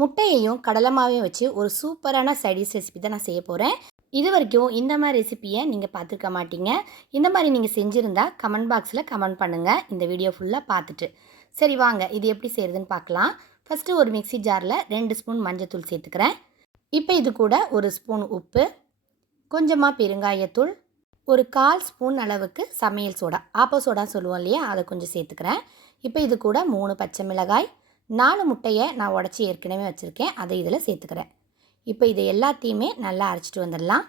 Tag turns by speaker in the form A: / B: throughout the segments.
A: முட்டையையும் கடலமாவையும் வச்சு ஒரு சூப்பரான சைடிஷ் ரெசிபி தான் நான் செய்ய போகிறேன் இது வரைக்கும் இந்த மாதிரி ரெசிப்பியை நீங்கள் பார்த்துருக்க மாட்டீங்க. இந்த மாதிரி நீங்கள் செஞ்சுருந்தா கமெண்ட் பாக்ஸில் கமெண்ட் பண்ணுங்கள் இந்த வீடியோ ஃபுல்லாக பார்த்துட்டு. சரி வாங்க. இது எப்படி செய்கிறதுன்னு பார்க்கலாம். ஃபஸ்ட்டு ஒரு மிக்சி ஜாரில் ரெண்டு ஸ்பூன் மஞ்சத்தூள் சேர்த்துக்கிறேன். இப்போ இது கூட ஒரு ஸ்பூன் உப்பு கொஞ்சமாக பெருங்காயத்தூள் ஒரு கால் ஸ்பூன் அளவுக்கு சமையல் சோடா ஆப்போ சோடா சொல்லுவோம் இல்லையா? அதை கொஞ்சம் சேர்த்துக்கிறேன். இப்போ இது கூட மூணு பச்சை மிளகாய் நாலு முட்டையை நான் உடச்சி ஏற்கனவே வச்சுருக்கேன். அதை இதில் சேர்த்துக்கிறேன். இப்போ இதை எல்லாத்தையுமே நல்லா அரைச்சிட்டு வந்துடலாம்.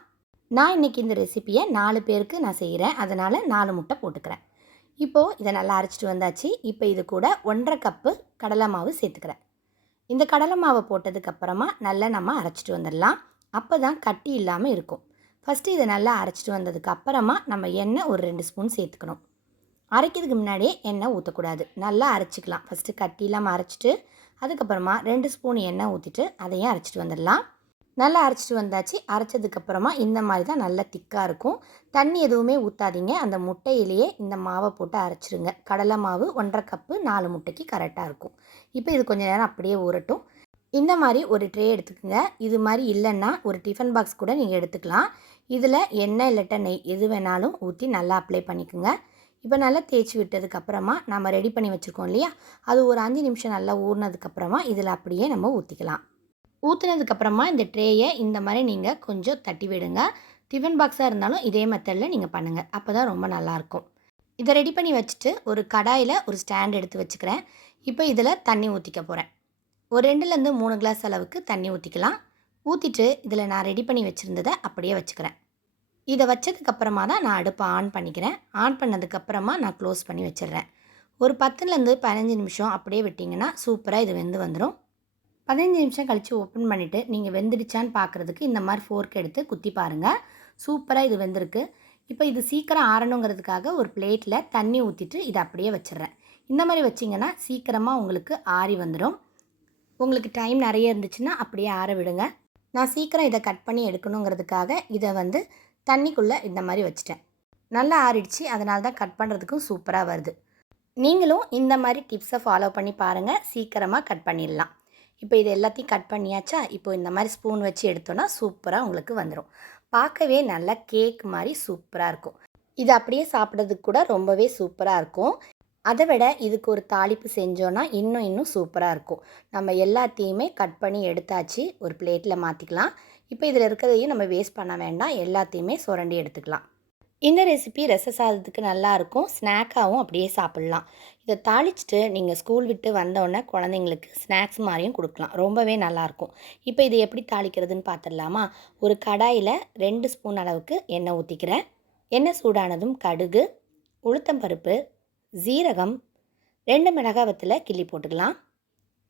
A: நான் இன்றைக்கி இந்த ரெசிப்பியை நாலு பேருக்கு நான் செய்கிறேன் அதனால் நாலு முட்டை போட்டுக்கிறேன். இப்போது இதை நல்லா அரைச்சிட்டு வந்தாச்சு. இப்போ இது கூட ஒன்றரை கப்பு கடலை மாவு சேர்த்துக்கிறேன். இந்த கடலை மாவை போட்டதுக்கப்புறமா நல்லா நம்ம அரைச்சிட்டு வந்துடலாம். அப்போ தான் கட்டி இல்லாமல் இருக்கும். ஃபஸ்ட்டு இதை நல்லா அரைச்சிட்டு வந்ததுக்கு அப்புறமா நம்ம எண்ணெய் ஒரு ரெண்டு ஸ்பூன் சேர்த்துக்கணும். அரைக்கிறதுக்கு முன்னாடியே எண்ணெய் ஊற்றக்கூடாது நல்லா அரைச்சிக்கலாம். ஃபஸ்ட்டு கட்டி இல்லாமல் அரைச்சிட்டு அதுக்கப்புறமா ரெண்டு ஸ்பூன் எண்ணெய் ஊற்றிட்டு அதையும் அரைச்சிட்டு வந்துடலாம். நல்லா அரைச்சிட்டு வந்தாச்சு. அரைச்சதுக்கப்புறமா இந்த மாதிரி தான் நல்லா திக்காக இருக்கும். தண்ணி எதுவுமே ஊற்றாதீங்க அந்த முட்டையிலேயே இந்த மாவை போட்டு அரைச்சிருங்க. கடலை மாவு ஒன்றரை கப்பு நாலு முட்டைக்கு கரெக்டாக இருக்கும். இப்போ இது கொஞ்சம் நேரம் அப்படியே ஊறட்டும். இந்த மாதிரி ஒரு ட்ரே எடுத்துக்கோங்க. இது மாதிரி இல்லைன்னா ஒரு டிஃபன் பாக்ஸ் கூட நீங்கள் எடுத்துக்கலாம். இதில் எண்ணெய் இல்லட்ட நெய் எது வேணாலும் ஊற்றி நல்லா அப்ளை பண்ணிக்கோங்க. இப்போ நல்லா தேய்ச்சி விட்டதுக்கப்புறமா நம்ம ரெடி பண்ணி வச்சுருக்கோம் இல்லையா? அது ஒரு அஞ்சு நிமிஷம் நல்லா ஊறினதுக்கப்புறமா இதில் அப்படியே நம்ம ஊற்றிக்கலாம் ஊற்றுனதுக்கப்புறமா இந்த ட்ரேயை இந்த மாதிரி நீங்கள் கொஞ்சம் தட்டி விடுங்க. டிஃபன் பாக்ஸாக இருந்தாலும் இதே மெத்தடில் நீங்கள் பண்ணுங்கள் அப்போ தான் ரொம்ப நல்லாயிருக்கும் இதை ரெடி பண்ணி வச்சுட்டு ஒரு கடாயில் ஒரு ஸ்டாண்ட் எடுத்து வச்சுக்கிறேன். இப்போ இதில் தண்ணி ஊற்றிக்க போகிறேன் ஒரு ரெண்டுலேருந்து மூணு கிளாஸ் அளவுக்கு தண்ணி ஊற்றிக்கலாம் ஊற்றிட்டு இதில் நான் ரெடி பண்ணி வச்சுருந்ததை அப்படியே வச்சுக்கிறேன். இதை வச்சதுக்கப்புறமா தான் நான் அடுப்பை ஆன் பண்ணிக்கிறேன். ஆன் பண்ணதுக்கப்புறமா நான் க்ளோஸ் பண்ணி வச்சிடுறேன். ஒரு பத்துலேருந்து பதினஞ்சு நிமிஷம் அப்படியே விட்டிங்கன்னா சூப்பராக இது வெந்து வந்துடும் பதினஞ்சு நிமிஷம் கழித்து ஓப்பன் பண்ணிவிட்டு நீங்கள் வெந்துடுச்சான்னு பார்க்குறதுக்கு இந்த மாதிரி ஃபோர்க் எடுத்து குத்தி பாருங்கள் சூப்பராக இது வெந்திருக்கு. இப்போ இது சீக்கிரம் ஆறணுங்கிறதுக்காக ஒரு பிளேட்டில் தண்ணி ஊற்றிட்டு இதை அப்படியே வச்சிடுறேன். இந்த மாதிரி வச்சிங்கன்னா சீக்கிரமாக உங்களுக்கு ஆறி வந்துடும் உங்களுக்கு டைம் நிறைய இருந்துச்சுன்னா அப்படியே ஆற விடுங்க. நான் சீக்கிரம் இதை கட் பண்ணி எடுக்கணுங்கிறதுக்காக இதை வந்து தண்ணிக்குள்ளே இந்த மாதிரி வச்சுட்டேன். நல்லா ஆறிடுச்சு. அதனால தான் கட் பண்ணுறதுக்கும் சூப்பராக வருது. நீங்களும் இந்த மாதிரி டிப்ஸை ஃபாலோ பண்ணி பாருங்கள் சீக்கிரமாக கட் பண்ணிடலாம். இப்போ இது எல்லாத்தையும் கட் பண்ணியாச்சா? இப்போ இந்த மாதிரி ஸ்பூன் வச்சு எடுத்தோன்னா சூப்பராக உங்களுக்கு வந்துடும் பார்க்கவே நல்லா கேக் மாதிரி சூப்பராக இருக்கும். இது அப்படியே சாப்பிட்றதுக்கு கூட ரொம்பவே சூப்பராக இருக்கும். அதை விட இதுக்கு ஒரு தாளிப்பு செஞ்சோன்னா இன்னும் இன்னும் சூப்பராக இருக்கும். நம்ம எல்லாத்தையுமே கட் பண்ணி எடுத்தாச்சு. ஒரு பிளேட்டில் மாற்றிக்கலாம் இப்போ இதில் இருக்கிறதையும் நம்ம வேஸ்ட் பண்ண வேண்டாம். எல்லாத்தையுமே சுரண்டி எடுத்துக்கலாம். இந்த ரெசிபி ரச சாதத்துக்கு நல்லாயிருக்கும். ஸ்நாக்காகவும் அப்படியே சாப்பிட்லாம். இதை தாளிச்சிட்டு நீங்கள் ஸ்கூல் விட்டு வந்தோடனே குழந்தைங்களுக்கு ஸ்நாக்ஸ் மாதிரியும் கொடுக்கலாம். ரொம்பவே நல்லாயிருக்கும். இப்போ இது எப்படி தாளிக்கிறதுன்னு பார்த்துடலாமா? ஒரு கடாயில் ரெண்டு ஸ்பூன் அளவுக்கு எண்ணெய் ஊற்றிக்கிறேன். எண்ணெய் சூடானதும் கடுகு உளுத்தம்பருப்பு ஜீரகம் ரெண்டு மிளகாய் வத்தில் கிள்ளி போட்டுக்கலாம்.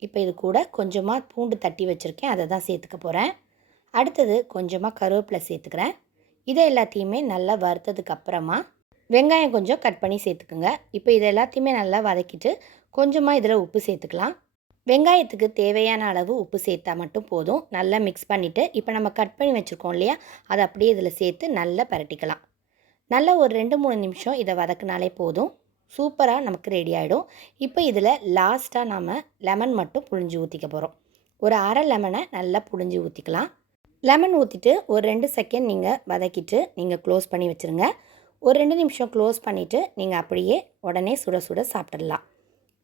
A: இப்போ இது கூட கொஞ்சமாக பூண்டு தட்டி வச்சுருக்கேன். அதை தான் சேர்த்துக்க போகிறேன். அடுத்தது கொஞ்சமாக கருவேப்பிலை சேர்த்துக்கிறேன். இதை எல்லாத்தையுமே நல்லா வறுத்ததுக்கு அப்புறமா வெங்காயம் கொஞ்சம் கட் பண்ணி சேர்த்துக்குங்க. இப்போ இதை எல்லாத்தையுமே நல்லா வதக்கிட்டு கொஞ்சமாக இதில் உப்பு சேர்த்துக்கலாம். வெங்காயத்துக்கு தேவையான அளவு உப்பு சேர்த்தா மட்டும் போதும். நல்லா மிக்ஸ் பண்ணிவிட்டு இப்போ நம்ம கட் பண்ணி வச்சுருக்கோம் இல்லையா? அதை அப்படியே இதில் சேர்த்து நல்லா பரட்டிக்கலாம். நல்லா ஒரு ரெண்டு மூணு நிமிஷம் இதை வதக்குனாலே போதும். சூப்பராக நமக்கு ரெடி ஆகிடும் இப்போ இதில் லாஸ்ட்டாக நாம் லெமன் மட்டும் புழிஞ்சு ஊற்றிக்க போகிறோம் ஒரு அரை லெமனை நல்லா புழிஞ்சு ஊற்றிக்கலாம் லெமன் ஊற்றிட்டு ஒரு ரெண்டு செகண்ட் நீங்கள் வதக்கிட்டு நீங்கள் க்ளோஸ் பண்ணி வச்சுருங்க. ஒரு ரெண்டு நிமிஷம் க்ளோஸ் பண்ணிவிட்டு நீங்கள் அப்படியே உடனே சுட சுட சாப்பிட்றலாம்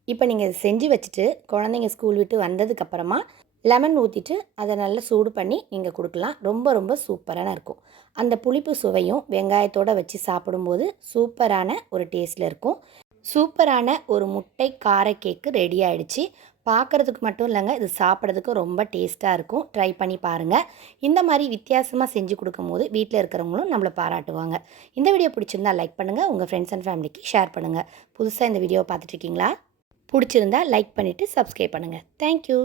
A: இப்போ நீங்கள் செஞ்சு வச்சுட்டு குழந்தைங்க ஸ்கூல் விட்டு வந்ததுக்கப்புறமா லெமன் ஊற்றிட்டு அதை நல்லா சூடு பண்ணி நீங்கள் கொடுக்கலாம். ரொம்ப ரொம்ப சூப்பரான இருக்கும். அந்த புளிப்பு சுவையும் வெங்காயத்தோடு வச்சு சாப்பிடும்போது சூப்பரான ஒரு டேஸ்ட்டில் இருக்கும். சூப்பரான ஒரு முட்டை கார கேக்கு ரெடி ஆகிடுச்சு பார்க்குறதுக்கு மட்டும் இல்லைங்க இது சாப்பிட்றதுக்கு ரொம்ப டேஸ்ட்டாக இருக்கும். ட்ரை பண்ணி பாருங்கள் இந்த மாதிரி வித்தியாசமாக செஞ்சு கொடுக்கும்போது வீட்டில் இருக்கிறவங்களும் நம்மளை பாராட்டுவாங்க. இந்த வீடியோ பிடிச்சிருந்தா லைக் பண்ணுங்கள் உங்கள் ஃப்ரெண்ட்ஸ் அண்ட் ஃபேமிலிக்கு ஷேர் பண்ணுங்கள் புதுசாக இந்த வீடியோவை பார்த்துட்ருக்கீங்களா பிடிச்சிருந்தா லைக் பண்ணிவிட்டு சப்ஸ்கிரைப் பண்ணுங்கள் தேங்க்யூ